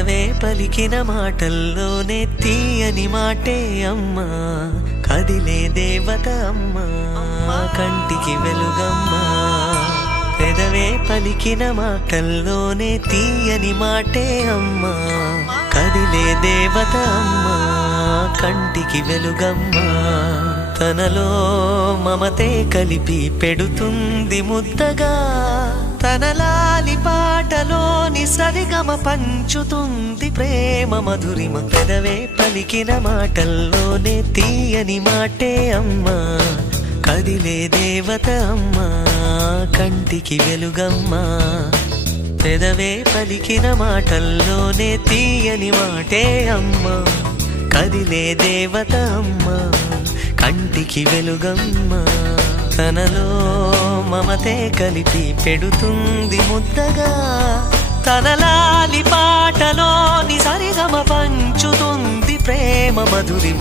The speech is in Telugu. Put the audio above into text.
పెదవే పలికిన మాటల్లోనే తీయని మాటే అమ్మా కదిలే దేవత అమ్మా కంటికి వెలుగమ్మా పెదవే పలికిన మాటల్లోనే తీయని మాటే అమ్మా కదిలే దేవత అమ్మా కంటికి వెలుగమ్మా తనలో మమతే కలిపి పెడుతుంది ముద్దగా తన లాలి పాటలోని సరిగమ పంచుతుంది ప్రేమ మధురిమ పెదవే పలికిన మాటల్లోనే తీయని మాటే అమ్మా కదిలే దేవత అమ్మా కంటికి వెలుగమ్మా పెదవే పలికిన మాటల్లోనే తీయని మాటే అమ్మా కదిలే దేవత అమ్మా కంటికి వెలుగమ్మా తనలో మమతే కలిపి పెడుతుంది ముద్దగా తన లాలి పాటలోని సరిగమ పంచుతుంది ప్రేమ మధురిమ